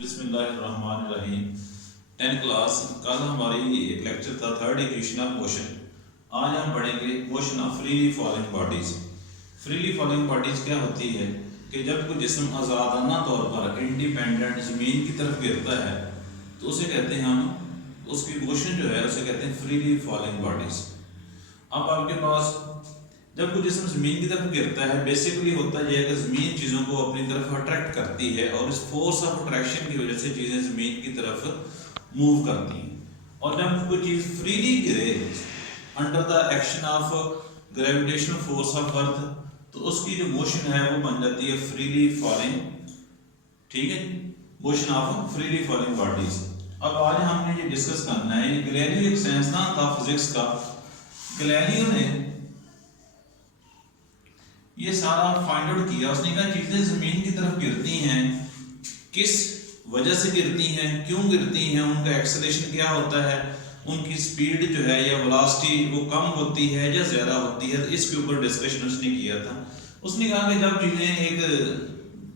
बिस्मिल्लाहिर्रहमानिर्रहीम। 10 क्लास कल हमारी एक लेक्चर था थर्ड इक्वेशन ऑफ मोशन। आज हम पढ़ेंगे motion of freely falling bodies. Freely falling bodies क्या होती है कि जब कोई जिस्म आज़ादाना तौर पर इंडिपेंडेंट ज़मीन की तरफ गिरता है तो उसे कहते हैं हम, उसकी मोशन जो है उसे कहते हैं फ्रीली फॉलिंग बॉडीज। अब आपके पास जब कोई जिस्म ज़मीन की तरफ गिरता है बेसिकली होता यह है कि ज़मीन चीज़ों को अपनी तरफ अट्रैक्ट करती है और इस फोर्स ऑफ अट्रैक्शन की वजह से चीज़ें ज़मीन की तरफ मूव करती हैं। और जब कोई चीज़ फ्रीली गिरे under the action of gravitational force of earth तो उसकी जो मोशन है वो बन जाती है फ्रीली फॉलिंग। ठीक है, motion of freely falling bodies. अब आज हमने ये डिस्कस करना है, गैलीलियो एक साइंसदान था फिजिक्स का। गैलीलियो ने ये सारा फाइंड आउट किया। उसने कहा चीजें जमीन की तरफ गिरती हैं, किस वजह से गिरती हैं, क्यों गिरती हैं, उनका एक्सेलरेशन क्या होता है, उनकी स्पीड जो है या वेलोसिटी वो कम होती है या ज्यादा होती है। इसके ऊपर डिस्कशन उसने किया था। उसने कहा कि जब चीजें एक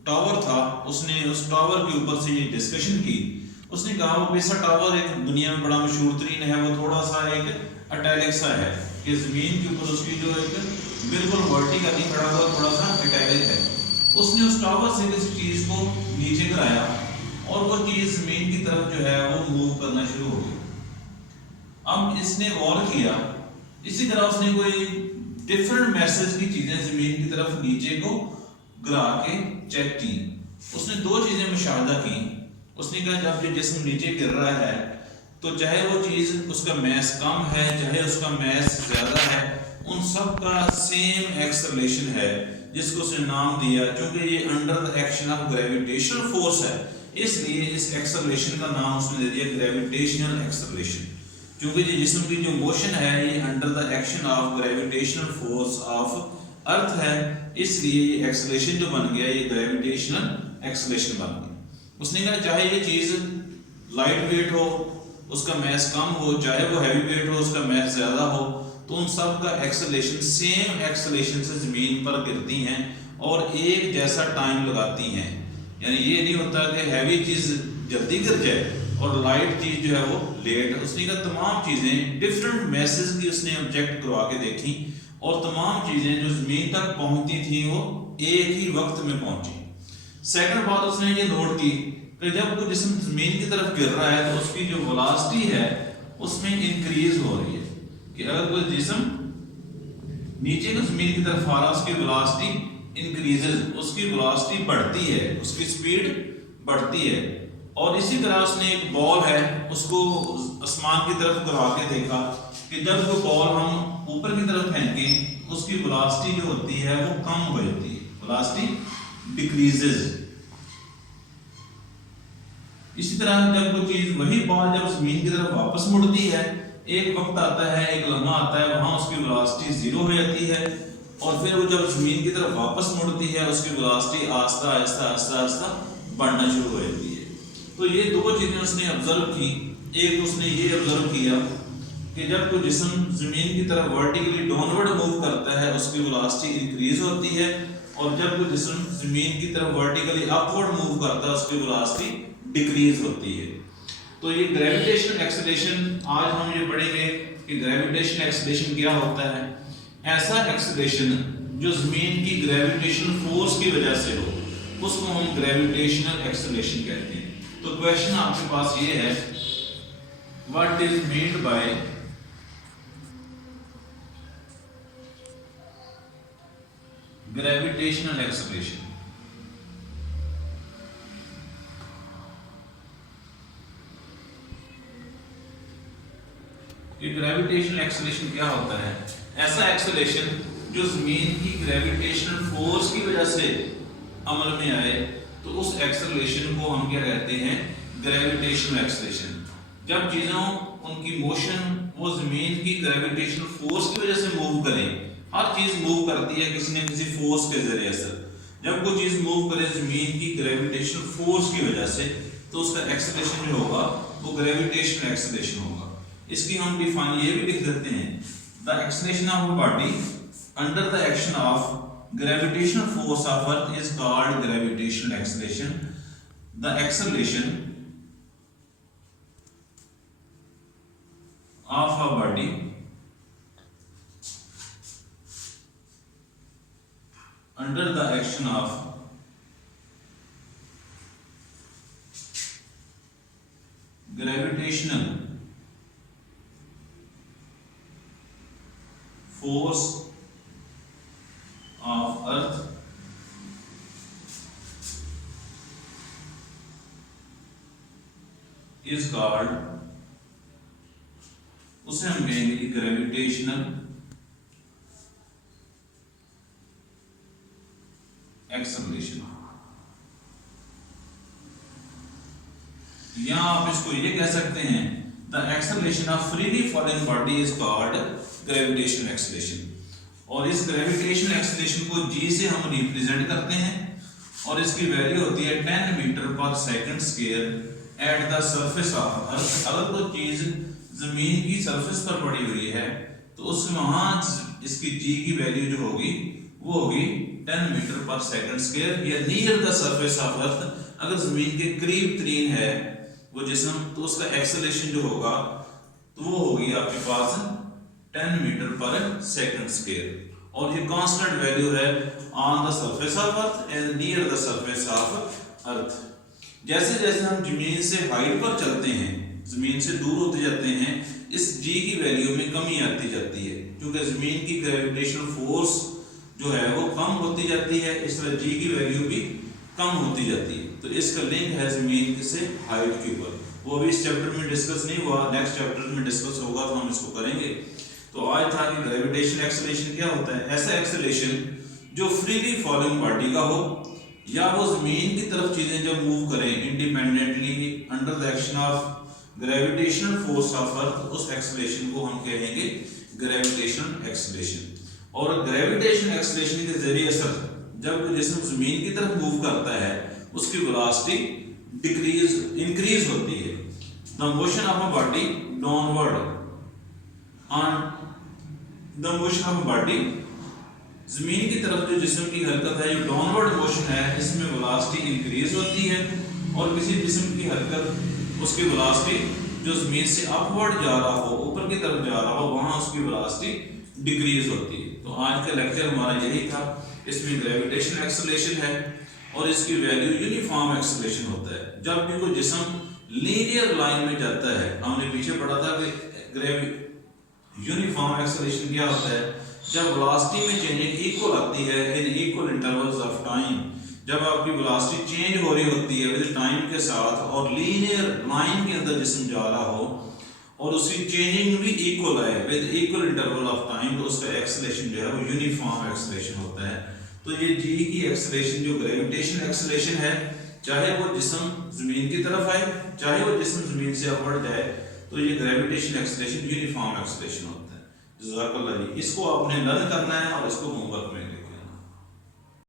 टावर था, उसने उस टावर के ऊपर से ये डिस्कशन की। उसने कहा वो पैसा टावर एक दुनिया में बड़ा मशहूर तरीन है, वो थोड़ा सा एक अटैलिक सा है कि जमीन के ऊपर उसकी जो एक बिल्कुल वर्टिकल नहीं खड़ा हुआ, थोड़ा सा अटैलिक है। उसने उस टावर से किसी चीज को नीचे गिराया और वो चीज जमीन की तरफ जो है वो मूव करना शुरू हो गई। अब इसने गौर किया, इसी तरह उसने कोई डिफरेंट मैसेज की चीजें जमीन की तरफ नीचे को गिरा के चेक की। उसने दो चीजें मुशाहिदा की। उसने कहा जब जो जिस्म नीचे गिर रहा है तो चाहे वो चीज उसका मैस कम है चाहे उसका मैस ज्यादा है, उन सब का सेम एक्सेलरेशन है, जिसको उसने नाम दिया। क्योंकि ये under the action of gravitational force है, इसलिए इस एक्सेलरेशन का नाम उसने दे दिया ग्रेविटेशनल एक्सेलरेशन। क्योंकि ये जिस्म की जो मोशन है ये under the action of gravitational force of earth है, इसलिए ये एक्सेलरेशन जो बन गया ये ग्रेविटेशनल एक्सेलरेशन बन गया। उसने कहा चाहे ये चीज लाइट वेट हो, उसका मैस कम हो, चाहे वो हैवी वेट हो, उसका मैस ज्यादा हो, तो उन सब का एक्सेलरेशन सेम एक्सेलरेशन से जमीन पर गिरती हैं और एक जैसा टाइम लगाती हैं। यानी ये नहीं होता कि हैवी चीज जल्दी गिर जाए और लाइट चीज जो है वो लेट। उसने कहा तमाम चीजें डिफरेंट मैसेज की उसने ऑब्जेक्ट करवा के देखी और तमाम चीजें जो जमीन तक पहुंचती थी वो एक ही वक्त में पहुंची। सेकंड बात उसने ये नोट की कि जब कोई जिस्म जमीन की तरफ गिर रहा है तो उसकी जो वेलोसिटी है उसमें इंक्रीज हो रही है। कि अगर कोई जिस्म नीचे को जमीन की तरफ आ रहा है उसकी वेलोसिटी इंक्रीजेस, उसकी वेलोसिटी बढ़ती है, उसकी स्पीड बढ़ती है। और इसी तरह उसने एक बॉल है उसको आसमान की तरफ गिरा के देखा कि जब वो बॉल हम ऊपर की तरफ फेंकें उसकी वेलोसिटी जो होती है वो कम हो जाती है, वेलोसिटी डिक्रीजेस। इसी तरह जब कोई चीज वही बॉल जब जमीन की तरफ वापस मुड़ती है, एक वक्त आता है, एक लम्हा आता है, वहां उसकी वेलोसिटी जीरो हो जाती है और फिर वो जब जमीन की तरफ वापस मुड़ती है उसकी वेलोसिटी आहिस्ता आहिस्ता आहिस्ता आहिस्ता बढ़ना शुरू हो जाती है। तो ये दो चीजें उसने ऑब्जर्व की। एक उसने ये ऑब्जर्व किया कि जब कोई जिस्म जमीन की तरफ वर्टिकली डाउनवर्ड मूव करता है उसकी वेलोसिटी इंक्रीज होती है और जब कोई जिस्म जमीन की तरफ वर्टिकली अपवर्ड मूव करता है उसकी वेलोसिटी डिक्रीज होती है। तो ये ग्रेविटेशनल एक्सेलरेशन आज हम ये पढ़ेंगे कि ग्रेविटेशनल एक्सेलरेशन क्या होता है। ऐसा एक्सेलरेशन जो जमीन की ग्रेविटेशनल फोर्स की वजह से हो उसको हम ग्रेविटेशनल एक्सेलरेशन कहते हैं। तो क्वेश्चन आपके पास ये है, what is meant by gravitational acceleration. ये ग्रेविटेशनल एक्सेलरेशन क्या होता है? ऐसा एक्सेलरेशन जो जमीन की ग्रेविटेशनल फोर्स की वजह से अमल में आए तो उस एक्सेलरेशन को हम क्या कहते हैं? Gravitational acceleration. जब चीजों उनकी मोशन वो जमीन की ग्रेविटेशनल फोर्स की वजह से मूव करें, हर चीज मूव करती है किसी न किसी फोर्स के जरिए से। जब कोई चीज मूव करे जमीन की ग्रेविटेशनल फोर्स की वजह से तो उसका एक्सेलरेशन जो होगा वो ग्रेविटेशनल एक्सेलरेशन होगा। इसकी हम डिफाइन ये भी लिख देते हैं, the acceleration of a body under the action of gravitational force of earth is called gravitational acceleration. the acceleration of a body under the action of gravitational force of earth is called, उसे हम कहेंगे gravitational acceleration. या आप इसको ये कह सकते हैं the acceleration of freely falling body is called gravitational acceleration. और इस ग्रेविटेशनल एक्सेलरेशन को जी से हम रिप्रेजेंट करते हैं और इसकी वैल्यू होती है 10 मीटर पर second square at the surface of earth. अगर कोई चीज जमीन की सरफेस पर पड़ी हुई है तो उसमें वहां इसकी जी की वैल्यू जो होगी वो होगी 10 मीटर पर सेकंड स्क्वायर या near the surface of earth. अगर जमीन के करीब तरीन है वो जिस्म तो उसका एक्सेलरेशन जो होगा तो वो होगी आपके पास 10 मीटर पर सेकंड स्क्वायर। और ये कांस्टेंट वैल्यू है on the surface of earth and near the surface of earth. जैसे जैसे हम जमीन से हाइट पर चलते हैं, जमीन से दूर होते जाते हैं, इस जी की वैल्यू में कमी आती जाती है क्योंकि जमीन की ग्रेविटेशनल फोर्स जो है वो कम होती जाती है, इस तरह जी की वैल्यू भी कम होती जाती है। तो इसका लिंक है जमीन से हाइट के ऊपर। वो अभी इस चैप्टर में डिस्कस नहीं हुआ, नेक्स्ट चैप्टर में डिस्कस होगा तो हम इसको करेंगे। तो आज था कि ग्रेविटेशनल एक्सेलरेशन क्या होता है। ऐसा एक्सेलरेशन जो फ्रीली फॉलिंग बॉडी का हो या वो जमीन की तरफ चीजें जब मूव करें independently under the action of gravitational force of earth, उस एक्सेलरेशन को हम कहेंगे ग्रेविटेशनल एक्सेलरेशन। और ग्रेविटेशनल एक्सेलरेशन के जरिए असर जब कोई जिस्म जमीन की तरफ मूव करता है उसकी वेलोसिटी इंक्रीज होती है। The motion of a body downward on the motion of a body, जमीन की तरफ जो जिस्म की हरकत है, जो डाउनवर्ड मोशन है, इसमें वेलोसिटी इंक्रीज होती है। और किसी जिस्म की हरकत उसकी वेलोसिटी जो जमीन से अपवर्ड जा रहा हो, ऊपर की तरफ जा रहा हो, वहां उसकी वेलोसिटी डिक्रीज होती है। तो आज का लेक्चर हमारा यही था। इसमें ग्रेविटेशनल एक्सेलरेशन है और इसकी वैल्यू यूनिफॉर्म एक्सेलरेशन होता है। जब भी कोई जिस्म लीनियर लाइन में जाता है, हमने पीछे पढ़ा था कि यूनिफॉर्म एक्सेलरेशन क्या होता है, जब वेलोसिटी में चेंजिंग इक्वल आती है in equal intervals of time. जब आपकी वेलोसिटी चेंज हो रही होती है विद टाइम के साथ और लीनियर लाइन के अंदर जिस्म जा रहा हो और उसकी चेंजिंग भी इक्वल आए with equal interval of time, तो उसका एक्सेलरेशन जो है वो यूनिफॉर्म एक्सेलरेशन होता है। तो ये जी की एक्सेलरेशन जो ग्रेविटेशनल एक्सेलरेशन है, चाहे वो जिस्म जमीन की तरफ आए चाहे वो जिस्म जमीन से अपवर्ड जाए, तो ये ग्रेविटेशनल एक्सेलरेशन यूनिफॉर्म एक्सेलरेशन होता है। जज़ाकल्लाह जी, इसको आपने लर्न करना है और इसको होमवर्क में